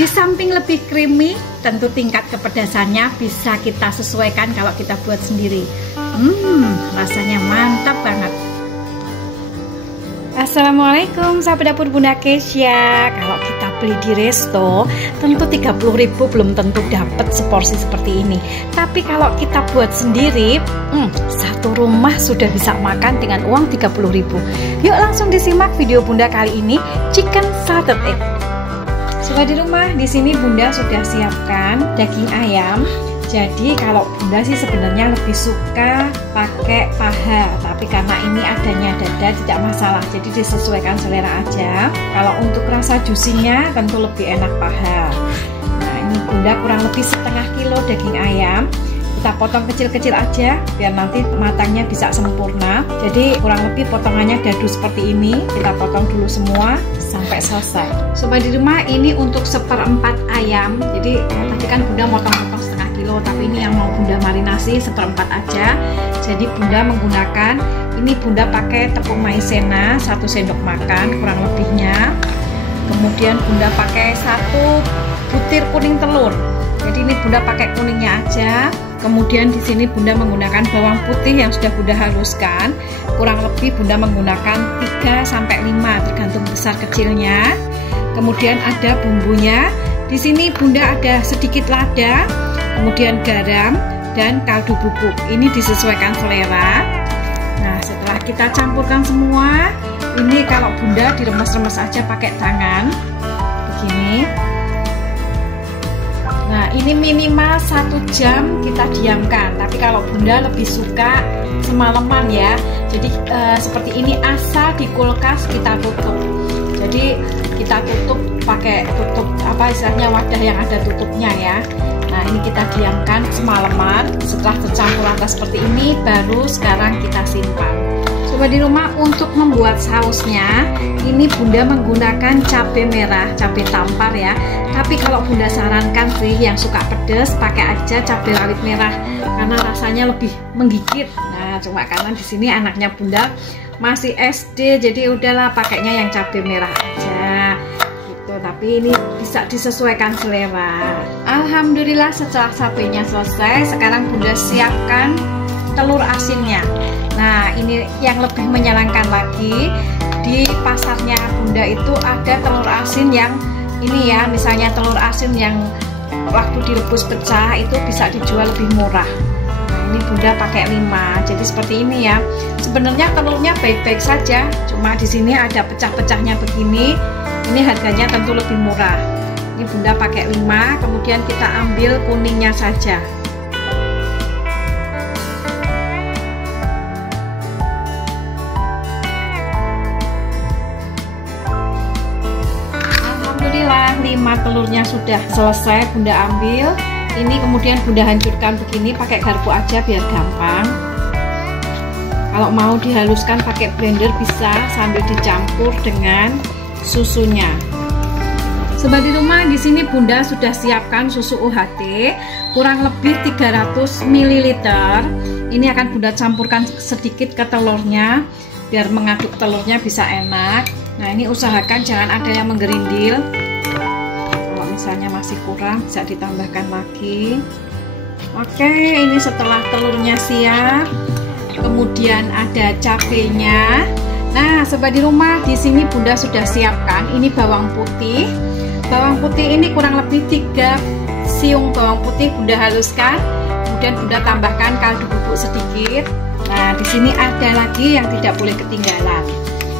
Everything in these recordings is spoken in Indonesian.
Di samping lebih creamy, tentu tingkat kepedasannya bisa kita sesuaikan kalau kita buat sendiri. Rasanya mantap banget. Assalamualaikum sahabat dapur Bunda Kesia. Kalau kita beli di resto, tentu 30.000 belum tentu dapat seporsi seperti ini. Tapi kalau kita buat sendiri, satu rumah sudah bisa makan dengan uang 30.000. Yuk langsung disimak video Bunda kali ini, chicken salted egg. Sudah di rumah, di sini Bunda sudah siapkan daging ayam. Jadi kalau Bunda sih sebenarnya lebih suka pakai paha, tapi karena ini adanya dada tidak masalah, jadi disesuaikan selera aja. Kalau untuk rasa juicy-nya tentu lebih enak paha. Nah ini Bunda kurang lebih setengah kilo daging ayam. Kita potong kecil-kecil aja biar nanti matangnya bisa sempurna. Jadi kurang lebih potongannya dadu seperti ini. Kita potong dulu semua sampai selesai. Sobat di rumah, ini untuk 1/4 ayam. Jadi tadi kan Bunda motong-motong setengah kilo, tapi ini yang mau Bunda marinasi 1/4 aja. Jadi Bunda menggunakan, ini Bunda pakai tepung maizena 1 sendok makan kurang lebihnya. Kemudian Bunda pakai 1 butir kuning telur. Jadi ini Bunda pakai kuningnya aja. Kemudian di sini Bunda menggunakan bawang putih yang sudah Bunda haluskan. Kurang lebih Bunda menggunakan 3-5 tergantung besar kecilnya. Kemudian ada bumbunya. Di sini Bunda ada sedikit lada, kemudian garam dan kaldu bubuk. Ini disesuaikan selera. Nah, setelah kita campurkan semua, ini kalau Bunda diremes-remes aja pakai tangan. Begini. Nah ini minimal 1 jam kita diamkan, tapi kalau Bunda lebih suka semalaman ya. Jadi seperti ini asal di kulkas kita tutup. Jadi kita tutup pakai tutup apa istilahnya wadah yang ada tutupnya ya. Nah ini kita diamkan semalaman. Setelah tercampur rata seperti ini, baru sekarang kita simpan. Coba di rumah untuk membuat sausnya, ini Bunda menggunakan cabai merah, cabai tampar ya. Tapi kalau Bunda sarankan sih yang suka pedas pakai aja cabai rawit merah karena rasanya lebih menggigit. Nah, cuma karena di sini anaknya Bunda masih SD, jadi udahlah pakainya yang cabai merah aja. Gitu. Tapi ini bisa disesuaikan selera. Alhamdulillah setelah cabainya selesai, sekarang Bunda siapkan telur asinnya. Nah ini yang lebih menyenangkan lagi, di pasarnya Bunda itu ada telur asin yang ini ya, misalnya telur asin yang waktu direbus pecah itu bisa dijual lebih murah. Nah ini Bunda pakai 5, jadi seperti ini ya. Sebenarnya telurnya baik-baik saja, cuma di sini ada pecah-pecahnya begini. Ini harganya tentu lebih murah. Ini Bunda pakai 5, kemudian kita ambil kuningnya saja. Alhamdulillah 5 telurnya sudah selesai Bunda ambil. Ini kemudian Bunda hancurkan begini pakai garpu aja biar gampang. Kalau mau dihaluskan pakai blender bisa sambil dicampur dengan susunya. Sobat di rumah, di sini Bunda sudah siapkan susu UHT kurang lebih 300 ml. Ini akan Bunda campurkan sedikit ke telurnya biar mengaduk telurnya bisa enak. Nah ini usahakan jangan ada yang menggerindil. Kalau misalnya masih kurang bisa ditambahkan lagi. Oke, ini setelah telurnya siap, kemudian ada cabenya. Nah sobat di rumah, di sini Bunda sudah siapkan ini bawang putih. Bawang putih ini kurang lebih 3 siung bawang putih Bunda haluskan. Kemudian Bunda tambahkan kaldu bubuk sedikit. Nah di sini ada lagi yang tidak boleh ketinggalan.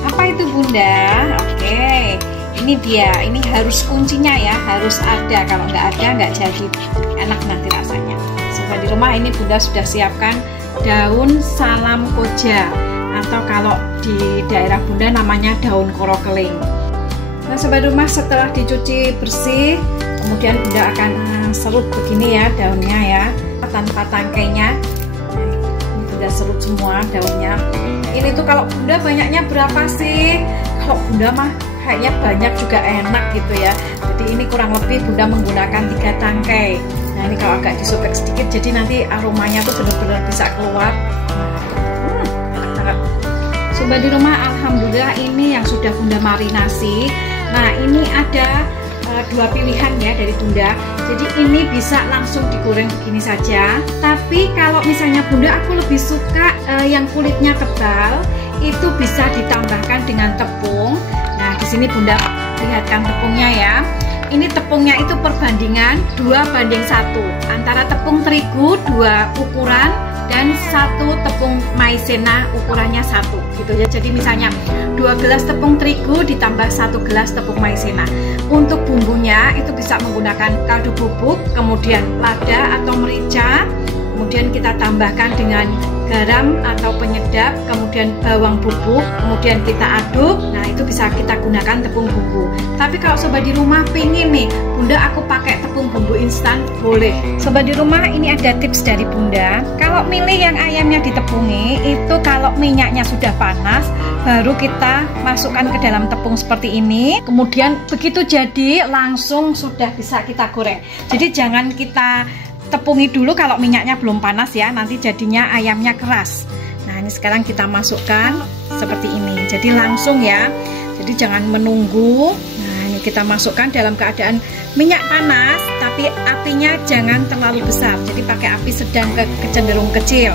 Apa itu Bunda? Oke, ini dia. Ini harus kuncinya ya, harus ada. Kalau nggak ada nggak jadi enak nanti rasanya. Sobat di rumah, ini Bunda sudah siapkan daun salam koja, atau kalau di daerah Bunda namanya daun korokeling. Nah sobat rumah, setelah dicuci bersih, kemudian Bunda akan serut begini ya daunnya ya, tanpa tangkainya. Ini Bunda serut semua daunnya. Ini tuh kalau Bunda banyaknya berapa sih? Kalau Bunda mah kayaknya banyak juga enak gitu ya. Jadi ini kurang lebih Bunda menggunakan 3 tangkai. Nah ini kalau agak disobek sedikit, jadi nanti aromanya tuh benar-benar bisa keluar. Enak banget. Sobat di rumah, alhamdulillah ini yang sudah Bunda marinasi. Nah ini ada dua pilihan ya dari Bunda. Jadi ini bisa langsung digoreng begini saja. Tapi kalau misalnya Bunda aku lebih suka yang kulitnya tebal, itu bisa ditambahkan dengan tepung. Nah, di sini Bunda lihatkan tepungnya ya. Ini tepungnya itu perbandingan 2:1 antara tepung terigu 2 ukuran dan 1 tepung maizena ukurannya 1 gitu ya. Jadi misalnya 2 gelas tepung terigu ditambah 1 gelas tepung maizena. Untuk bumbunya itu bisa menggunakan kaldu bubuk, kemudian lada atau merica, kemudian kita tambahkan dengan garam atau penyedap, kemudian bawang bubuk, kemudian kita aduk. Nah, itu bisa kita gunakan tepung bumbu. Tapi kalau sobat di rumah pingin nih, Bunda aku pakai tepung bumbu instan, boleh. Sobat di rumah, ini ada tips dari Bunda. Kalau milih yang ayamnya ditepungi, itu kalau minyaknya sudah panas, baru kita masukkan ke dalam tepung seperti ini. Kemudian begitu jadi, langsung sudah bisa kita goreng. Jadi jangan kita tepungi dulu kalau minyaknya belum panas ya, nanti jadinya ayamnya keras. Nah, ini sekarang kita masukkan seperti ini, jadi langsung ya, jadi jangan menunggu. Nah, ini kita masukkan dalam keadaan minyak panas, tapi apinya jangan terlalu besar, jadi pakai api sedang ke cenderung kecil,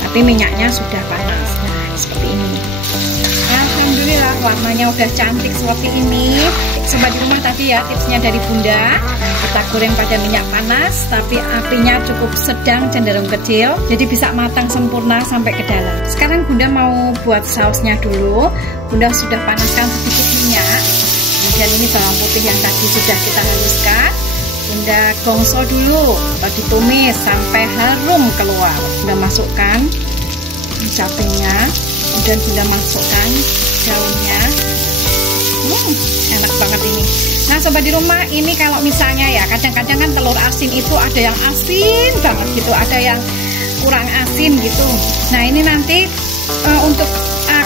tapi minyaknya sudah panas. Nah, seperti ini. Alhamdulillah warnanya udah cantik seperti ini. Sobat di rumah tadi ya tipsnya dari Bunda. Nah, kita goreng pada minyak panas, tapi apinya cukup sedang cenderung kecil, jadi bisa matang sempurna sampai ke dalam. Sekarang Bunda mau buat sausnya dulu. Bunda sudah panaskan sedikit minyak. Kemudian ini bawang putih yang tadi sudah kita haluskan. Bunda gongso dulu atau ditumis sampai harum keluar. Bunda masukkan capenya, kemudian Bunda masukkan daunnya. Enak banget ini. Nah, sobat di rumah, ini kalau misalnya ya kadang-kadang kan telur asin itu ada yang asin banget gitu, ada yang kurang asin gitu. Nah, ini nanti untuk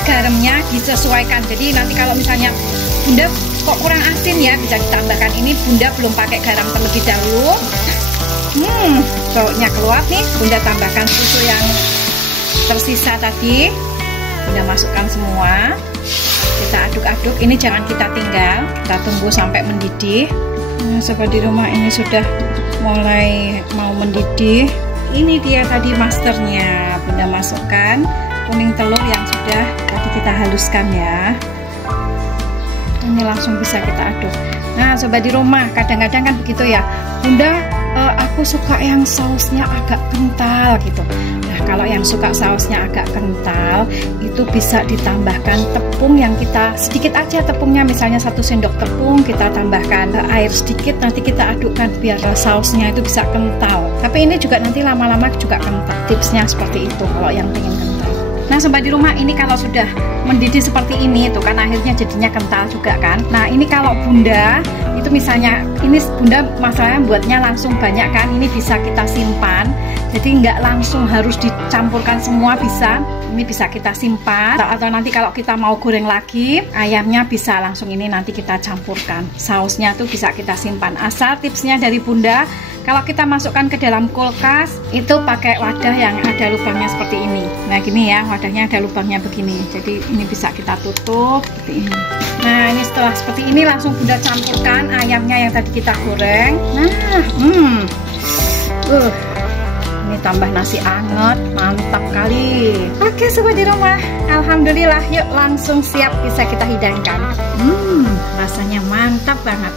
garamnya disesuaikan. Jadi nanti kalau misalnya Bunda kok kurang asin ya, bisa ditambahkan. Ini Bunda belum pakai garam terlebih dahulu. Baunya keluar nih. Bunda tambahkan susu yang tersisa tadi. Bunda masukkan semua. Kita aduk-aduk, ini jangan kita tinggal, kita tunggu sampai mendidih. Nah, sobat di rumah, ini sudah mulai mau mendidih. Ini dia tadi masternya. Bunda masukkan kuning telur yang sudah tadi kita haluskan ya. Ini langsung bisa kita aduk. Nah, sobat di rumah, kadang-kadang kan begitu ya, Bunda aku suka yang sausnya agak kental gitu. Nah, kalau yang suka sausnya agak kental, itu bisa ditambahkan tepung yang kita sedikit aja tepungnya, misalnya 1 sendok tepung, kita tambahkan air sedikit, nanti kita adukkan biar sausnya itu bisa kental. Tapi ini juga nanti lama-lama juga kental. Tipsnya seperti itu kalau yang pengen kental. Nah, sobat di rumah, ini kalau sudah mendidih seperti ini itu kan akhirnya jadinya kental juga kan. Nah, ini kalau Bunda itu misalnya ini Bunda masalahnya buatnya langsung banyak kan, ini bisa kita simpan. Jadi nggak langsung harus dicampurkan semua, bisa. Ini bisa kita simpan, atau nanti kalau kita mau goreng lagi ayamnya bisa langsung ini nanti kita campurkan. Sausnya tuh bisa kita simpan. Asal tipsnya dari Bunda, kalau kita masukkan ke dalam kulkas itu pakai wadah yang ada lubangnya seperti ini. Nah, gini ya, wadahnya ada lubangnya begini. Jadi ini bisa kita tutup seperti ini. Nah, ini setelah seperti ini langsung Bunda campurkan ayamnya yang tadi kita goreng. Nah, ini tambah nasi anget, mantap kali. Oke, sobat di rumah, alhamdulillah, yuk langsung siap bisa kita hidangkan. Rasanya mantap banget.